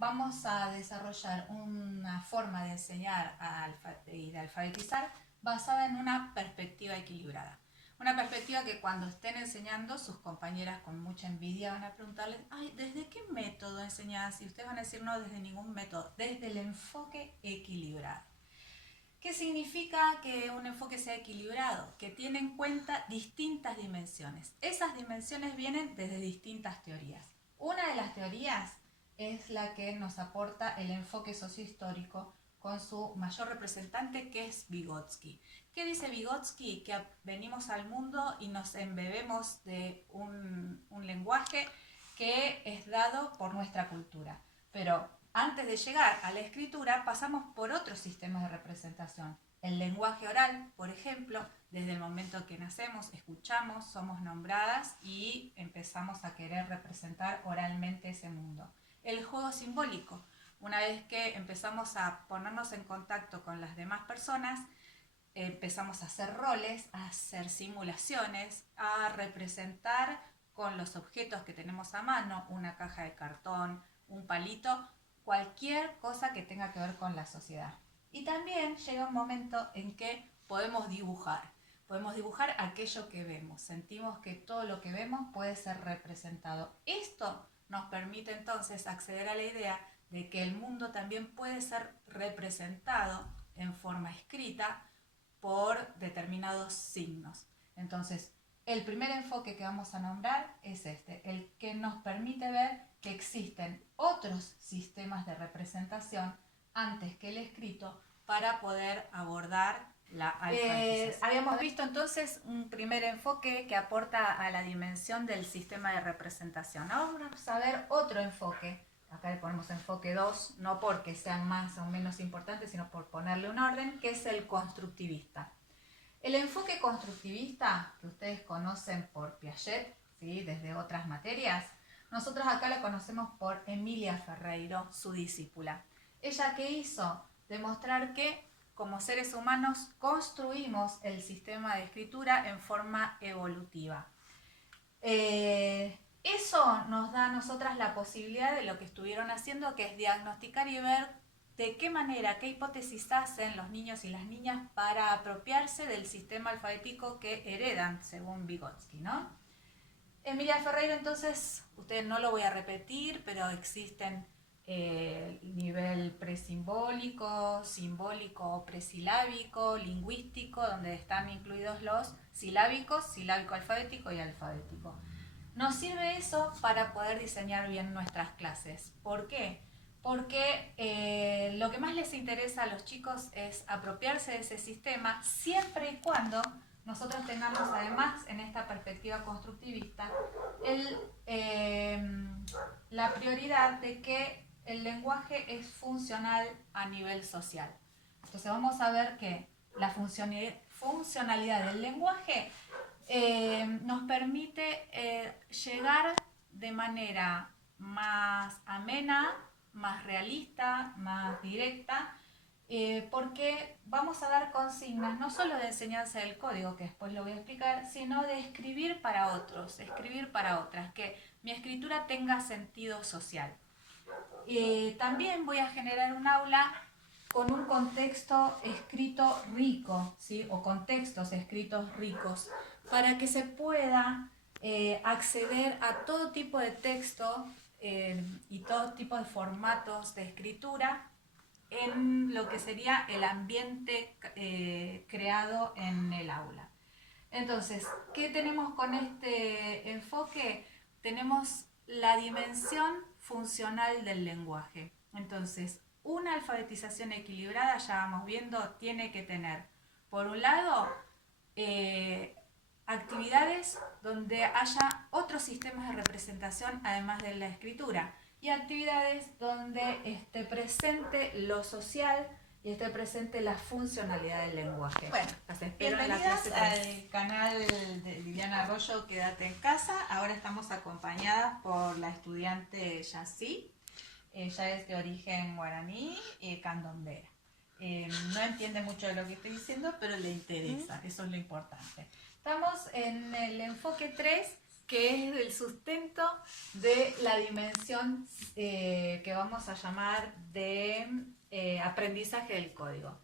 vamos a desarrollar una forma de enseñar y de alfabetizar basada en una perspectiva equilibrada. Una perspectiva que cuando estén enseñando, sus compañeras con mucha envidia van a preguntarles, ay, ¿desde qué método enseñás? Y ustedes van a decir, no, desde ningún método, desde el enfoque equilibrado. ¿Qué significa que un enfoque sea equilibrado? Que tiene en cuenta distintas dimensiones. Esas dimensiones vienen desde distintas teorías. Una de las teorías es la que nos aporta el enfoque sociohistórico con su mayor representante, que es Vygotsky. ¿Qué dice Vygotsky? Que venimos al mundo y nos embebemos de un lenguaje que es dado por nuestra cultura. Pero antes de llegar a la escritura pasamos por otros sistemas de representación. El lenguaje oral, por ejemplo, desde el momento que nacemos, escuchamos, somos nombradas y empezamos a querer representar oralmente ese mundo. El juego simbólico, una vez que empezamos a ponernos en contacto con las demás personas, empezamos a hacer roles, a hacer simulaciones, a representar con los objetos que tenemos a mano, una caja de cartón, un palito, cualquier cosa que tenga que ver con la sociedad. Y también llega un momento en que podemos dibujar aquello que vemos, sentimos que todo lo que vemos puede ser representado. Esto nos permite entonces acceder a la idea de que el mundo también puede ser representado en forma escrita por determinados signos. Entonces, el primer enfoque que vamos a nombrar es este, el que nos permite ver que existen otros sistemas de representación antes que el escrito para poder abordar la alfabetización. Habíamos visto entonces un primer enfoque que aporta a la dimensión del sistema de representación. Ahora vamos a ver otro enfoque. Acá le ponemos enfoque 2, no porque sean más o menos importantes, sino por ponerle un orden, que es el constructivista. El enfoque constructivista, que ustedes conocen por Piaget, ¿sí?, desde otras materias, nosotros acá la conocemos por Emilia Ferreiro, su discípula. ¿Ella qué hizo? Demostrar que como seres humanos construimos el sistema de escritura en forma evolutiva. Eso nos da a nosotras la posibilidad de lo que estuvieron haciendo, que es diagnosticar y ver de qué manera, qué hipótesis hacen los niños y las niñas para apropiarse del sistema alfabético que heredan, según Vygotsky, ¿no? Emilia Ferreiro, entonces, ustedes no lo voy a repetir, pero existen nivel presimbólico, simbólico, presilábico, lingüístico, donde están incluidos los silábicos, silábico alfabético y alfabético. Nos sirve eso para poder diseñar bien nuestras clases. ¿Por qué? Porque lo que más les interesa a los chicos es apropiarse de ese sistema siempre y cuando nosotros tengamos además en esta perspectiva constructivista la prioridad de que el lenguaje es funcional a nivel social. Entonces vamos a ver que la funcionalidad del lenguaje nos permite llegar de manera más amena, más realista, más directa, porque vamos a dar consignas no solo de enseñanza del código, que después lo voy a explicar, sino de escribir para otros, escribir para otras, que mi escritura tenga sentido social. También voy a generar un aula con un contexto escrito rico, ¿sí?, o contextos escritos ricos, para que se pueda acceder a todo tipo de texto y todo tipo de formatos de escritura en lo que sería el ambiente creado en el aula. Entonces, ¿qué tenemos con este enfoque? Tenemos la dimensión funcional del lenguaje. Entonces, una alfabetización equilibrada, ya vamos viendo, tiene que tener, por un lado, actividades donde haya otros sistemas de representación además de la escritura, y actividades donde esté presente lo social y esté presente la funcionalidad del lenguaje. Bueno, bienvenidas al canal de Liliana Arroyo, Quédate en Casa. Ahora estamos acompañadas por la estudiante Yací. Ella es de origen guaraní y candombera. No entiende mucho de lo que estoy diciendo, pero le interesa, eso es lo importante. Estamos en el enfoque 3, que es el sustento de la dimensión que vamos a llamar de aprendizaje del código.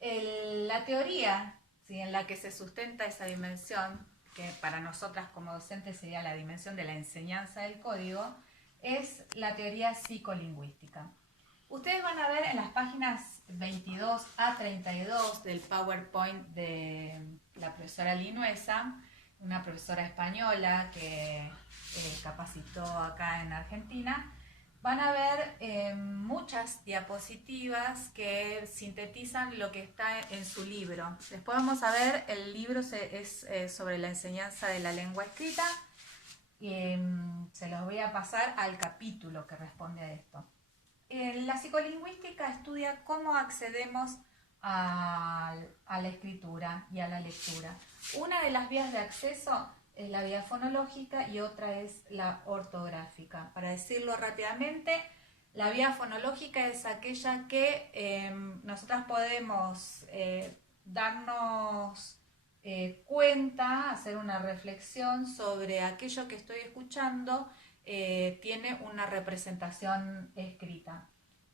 La teoría, ¿sí?, en la que se sustenta esa dimensión, que para nosotras como docentes sería la dimensión de la enseñanza del código, es la teoría psicolingüística. Ustedes van a ver en las páginas 22 a 32 del PowerPoint de la profesora Linuesa, una profesora española que capacitó acá en Argentina. Van a ver muchas diapositivas que sintetizan lo que está en su libro. Después vamos a ver, el libro es sobre la enseñanza de la lengua escrita. Se los voy a pasar al capítulo que responde a esto. La psicolingüística estudia cómo accedemos a la escritura y a la lectura. Una de las vías de acceso es la vía fonológica y otra es la ortográfica. Para decirlo rápidamente, la vía fonológica es aquella que nosotras podemos darnos cuenta, hacer una reflexión sobre aquello que estoy escuchando, tiene una representación escrita.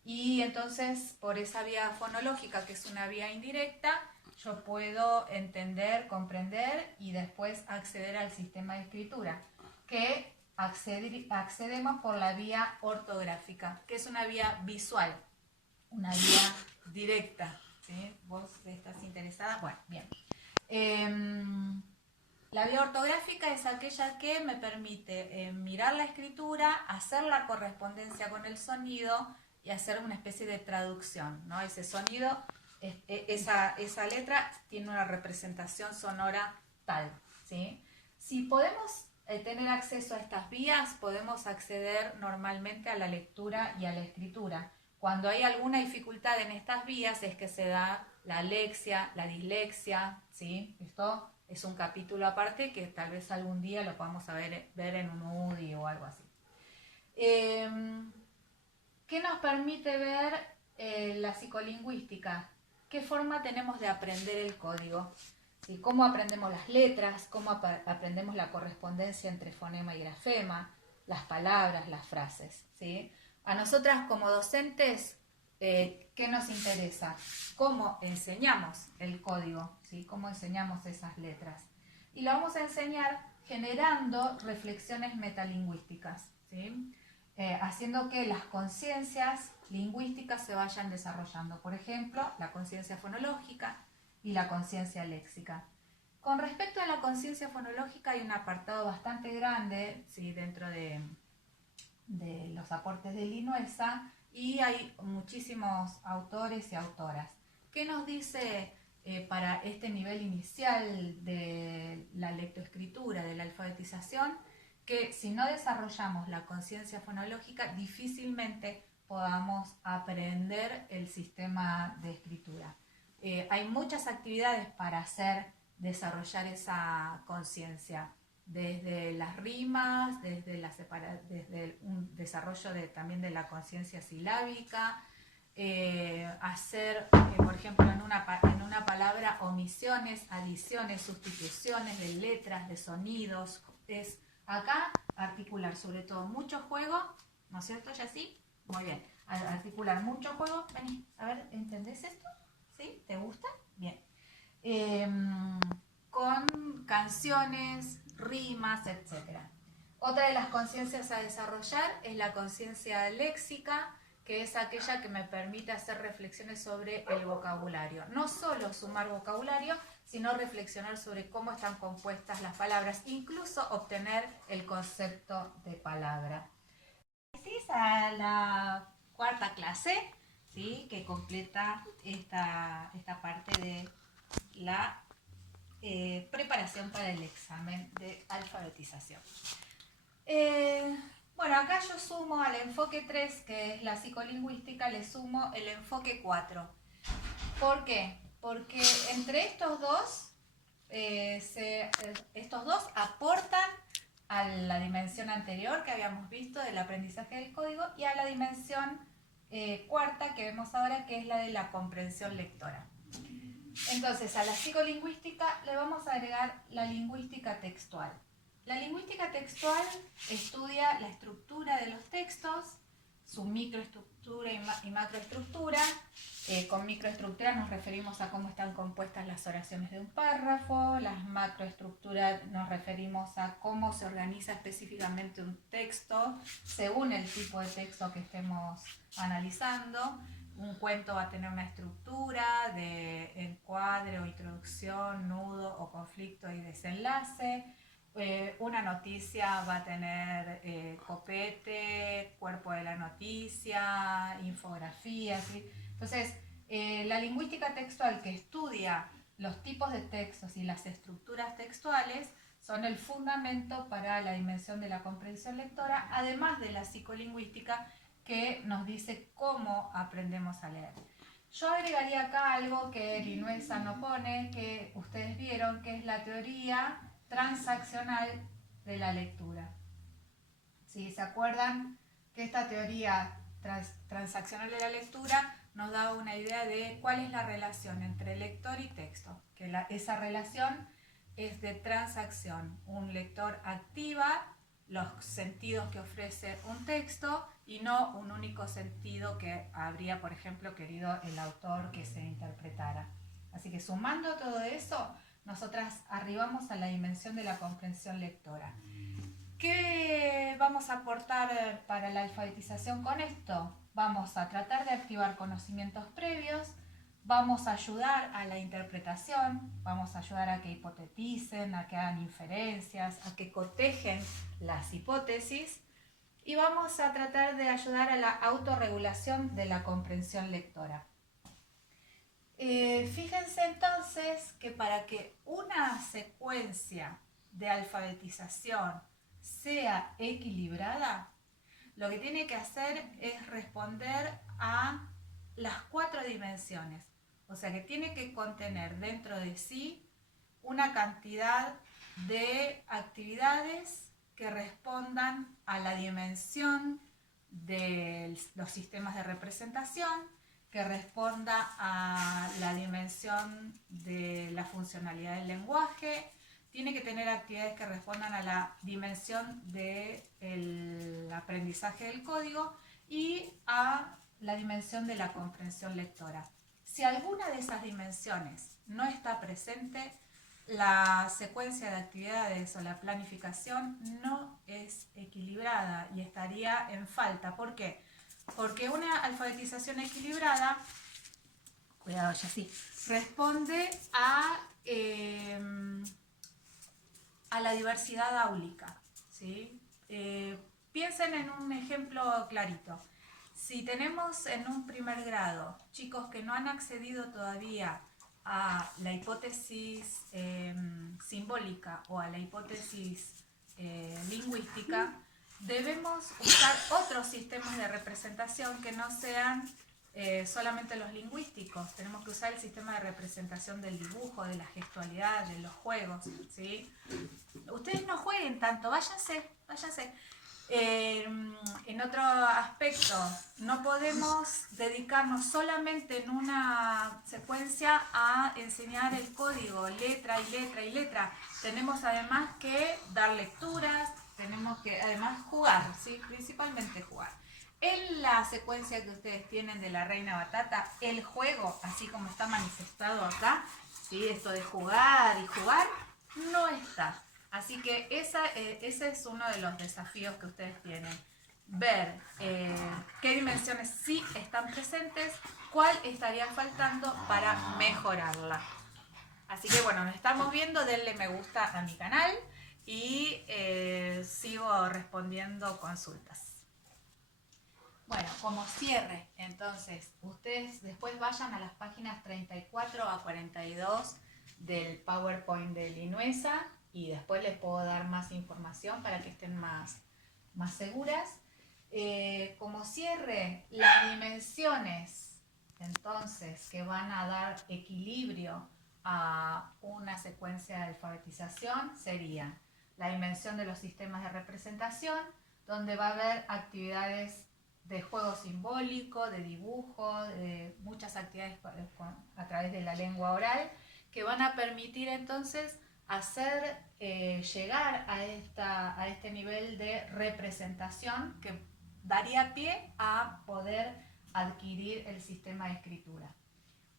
Y entonces, por esa vía fonológica, que es una vía indirecta, yo puedo entender, comprender y después acceder al sistema de escritura, que accedemos por la vía ortográfica, que es una vía visual, una vía directa. ¿Sí? ¿Vos estás interesada? Bueno, bien. La vía ortográfica es aquella que me permite mirar la escritura, hacer la correspondencia con el sonido y hacer una especie de traducción, ¿no? Ese sonido, esa letra tiene una representación sonora tal, ¿sí? Si podemos tener acceso a estas vías, podemos acceder normalmente a la lectura y a la escritura. Cuando hay alguna dificultad en estas vías es que se da la alexia, la dislexia, ¿sí? Esto es un capítulo aparte que tal vez algún día lo podamos ver en un UDI o algo así. ¿Qué nos permite ver la psicolingüística? ¿Qué forma tenemos de aprender el código? ¿Sí? ¿Cómo aprendemos las letras? ¿Cómo aprendemos la correspondencia entre fonema y grafema? Las palabras, las frases, ¿sí? A nosotras como docentes, ¿qué nos interesa? ¿Cómo enseñamos el código? ¿Sí? ¿Cómo enseñamos esas letras? Y lo vamos a enseñar generando reflexiones metalingüísticas, ¿sí? Haciendo que las conciencias lingüísticas se vayan desarrollando. Por ejemplo, la conciencia fonológica y la conciencia léxica. Con respecto a la conciencia fonológica hay un apartado bastante grande, ¿sí?, dentro de los aportes de Linuesa, y hay muchísimos autores y autoras. ¿Qué nos dice para este nivel inicial de la lectoescritura, de la alfabetización? Que si no desarrollamos la conciencia fonológica, difícilmente podamos aprender el sistema de escritura. Hay muchas actividades para desarrollar esa conciencia, desde las rimas, desde un desarrollo también de la conciencia silábica, hacer, por ejemplo, en una palabra, omisiones, adiciones, sustituciones de letras, de sonidos. Es acá articular sobre todo mucho juego, ¿no es cierto, Yací? Muy bien, articular mucho juego. Vení, a ver, ¿entendés esto? ¿Sí? ¿Te gusta? Bien. Con canciones, rimas, etc. Otra de las conciencias a desarrollar es la conciencia léxica, que es aquella que me permite hacer reflexiones sobre el vocabulario. No solo sumar vocabulario, sino reflexionar sobre cómo están compuestas las palabras, incluso obtener el concepto de palabra. Así es a la cuarta clase, ¿sí?, que completa esta parte de la preparación para el examen de alfabetización. Bueno, acá yo sumo al enfoque 3, que es la psicolingüística, le sumo el enfoque 4. ¿Por qué? Porque entre estos dos aportan a la dimensión anterior que habíamos visto del aprendizaje del código y a la dimensión cuarta que vemos ahora, que es la de la comprensión lectora. Entonces, a la psicolingüística le vamos a agregar la lingüística textual. La lingüística textual estudia la estructura de los textos, su microestructura y macroestructura. Con microestructura nos referimos a cómo están compuestas las oraciones de un párrafo, las macroestructuras nos referimos a cómo se organiza específicamente un texto según el tipo de texto que estemos analizando. Un cuento va a tener una estructura de encuadre o introducción, nudo o conflicto y desenlace. Una noticia va a tener copete, cuerpo de la noticia, infografía, ¿sí? Entonces, la lingüística textual que estudia los tipos de textos y las estructuras textuales son el fundamento para la dimensión de la comprensión lectora, además de la psicolingüística que nos dice cómo aprendemos a leer. Yo agregaría acá algo que Linuesa no pone, que ustedes vieron, que es la teoría transaccional de la lectura. ¿Sí? ¿Se acuerdan que esta teoría transaccional de la lectura nos da una idea de cuál es la relación entre lector y texto? Que esa relación es de transacción. Un lector activa los sentidos que ofrece un texto y no un único sentido que habría, por ejemplo, querido el autor que se interpretara. Así que sumando todo eso, nosotras arribamos a la dimensión de la comprensión lectora. ¿Qué vamos a aportar para la alfabetización con esto? Vamos a tratar de activar conocimientos previos, vamos a ayudar a la interpretación, vamos a ayudar a que hipoteticen, a que hagan inferencias, a que cotejen las hipótesis y vamos a tratar de ayudar a la autorregulación de la comprensión lectora. Fíjense entonces que para que una secuencia de alfabetización sea equilibrada, lo que tiene que hacer es responder a las 4 dimensiones. O sea que tiene que contener dentro de sí una cantidad de actividades que respondan a la dimensión de los sistemas de representación, que responda a la dimensión de la funcionalidad del lenguaje, tiene que tener actividades que respondan a la dimensión del aprendizaje del código y a la dimensión de la comprensión lectora. Si alguna de esas dimensiones no está presente, la secuencia de actividades o la planificación no es equilibrada y estaría en falta. ¿Por qué? Porque una alfabetización equilibrada, cuidado ya sí, responde a la diversidad áulica, ¿sí? Piensen en un ejemplo clarito. Si tenemos en un primer grado chicos que no han accedido todavía a la hipótesis simbólica o a la hipótesis lingüística, debemos usar otros sistemas de representación que no sean solamente los lingüísticos. Tenemos que usar el sistema de representación del dibujo, de la gestualidad, de los juegos, ¿sí? Ustedes no jueguen tanto, váyanse. En otro aspecto, no podemos dedicarnos solamente en una secuencia a enseñar el código, letra y letra y letra. Tenemos además que dar lecturas, tenemos que además jugar, ¿sí? Principalmente jugar. En la secuencia que ustedes tienen de la Reina Batata, el juego, así como está manifestado acá, ¿sí? Esto de jugar y jugar, no está. Así que ese es uno de los desafíos que ustedes tienen. Ver qué dimensiones sí están presentes, cuál estaría faltando para mejorarla. Así que bueno, nos estamos viendo, denle me gusta a mi canal y sigo respondiendo consultas. Bueno, como cierre, entonces, ustedes después vayan a las páginas 34 a 42 del PowerPoint de Linuesa y después les puedo dar más información para que estén más seguras. Como cierre, las dimensiones, entonces, que van a dar equilibrio a una secuencia de alfabetización serían la dimensión de los sistemas de representación, donde va a haber actividades de juego simbólico, de dibujo, de muchas actividades a través de la lengua oral, que van a permitir entonces hacer llegar a este nivel de representación que daría pie a poder adquirir el sistema de escritura.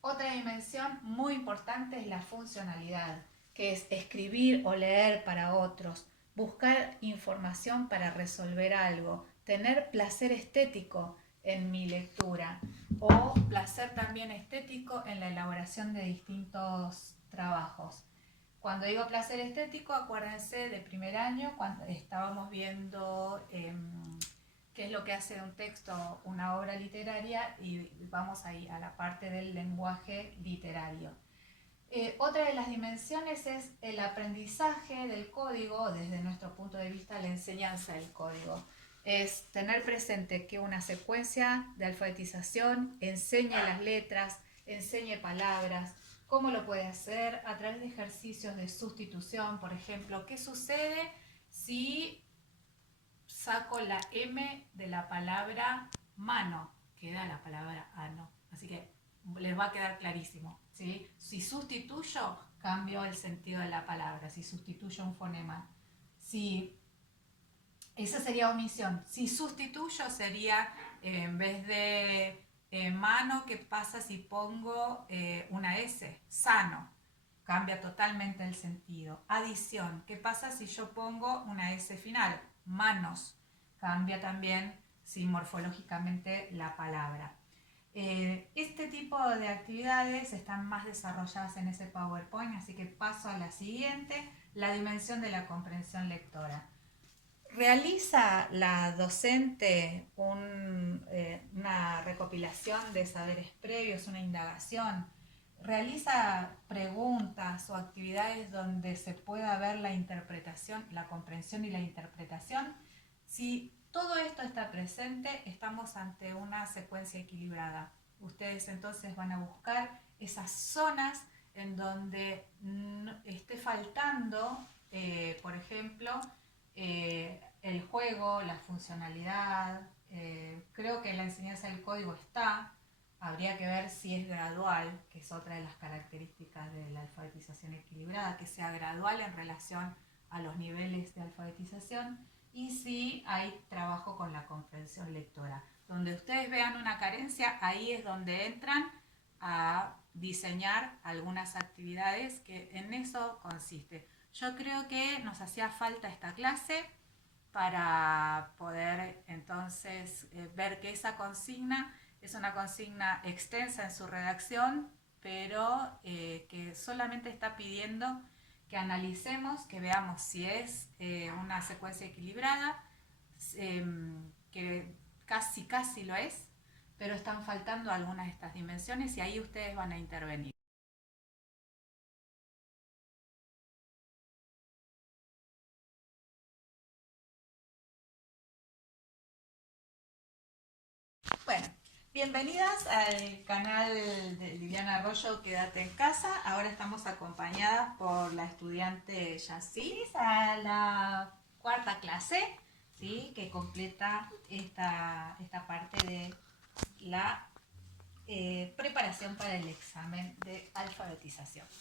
Otra dimensión muy importante es la funcionalidad, que es escribir o leer para otros, buscar información para resolver algo, tener placer estético en mi lectura o placer también estético en la elaboración de distintos trabajos. Cuando digo placer estético, acuérdense de primer año, cuando estábamos viendo qué es lo que hace de un texto una obra literaria, y vamos ahí a la parte del lenguaje literario. Otra de las dimensiones es el aprendizaje del código, desde nuestro punto de vista la enseñanza del código. Es tener presente que una secuencia de alfabetización enseñe las letras, enseñe palabras. ¿Cómo lo puede hacer? A través de ejercicios de sustitución, por ejemplo. ¿Qué sucede si saco la M de la palabra mano? Queda la palabra ano. Así que les va a quedar clarísimo, ¿sí? Si sustituyo, cambio el sentido de la palabra. Si sustituyo un fonema. Esa sería omisión. Si sustituyo sería, en vez de mano, ¿qué pasa si pongo una S? Sano. Cambia totalmente el sentido. Adición. ¿Qué pasa si yo pongo una S final? Manos. Cambia también, sí, morfológicamente la palabra. Este tipo de actividades están más desarrolladas en ese PowerPoint, así que paso a la siguiente, la dimensión de la comprensión lectora. ¿Realiza la docente una recopilación de saberes previos, una indagación? ¿Realiza preguntas o actividades donde se pueda ver la interpretación, la comprensión y la interpretación? Si todo esto está presente, estamos ante una secuencia equilibrada. Ustedes entonces van a buscar esas zonas en donde esté faltando, por ejemplo, el juego, la funcionalidad. Creo que la enseñanza del código está. Habría que ver si es gradual, que es otra de las características de la alfabetización equilibrada, que sea gradual en relación a los niveles de alfabetización, y si hay trabajo con la comprensión lectora. Donde ustedes vean una carencia, ahí es donde entran a diseñar algunas actividades que en eso consiste. Yo creo que nos hacía falta esta clase para poder entonces ver que esa consigna es una consigna extensa en su redacción, pero que solamente está pidiendo que analicemos, que veamos si es una secuencia equilibrada, que casi lo es, pero están faltando algunas de estas dimensiones y ahí ustedes van a intervenir. Bueno, bienvenidas al canal de Liliana Arroyo, Quédate en Casa. Ahora estamos acompañadas por la estudiante Yacis a la cuarta clase, ¿sí? Que completa esta parte de la preparación para el examen de alfabetización.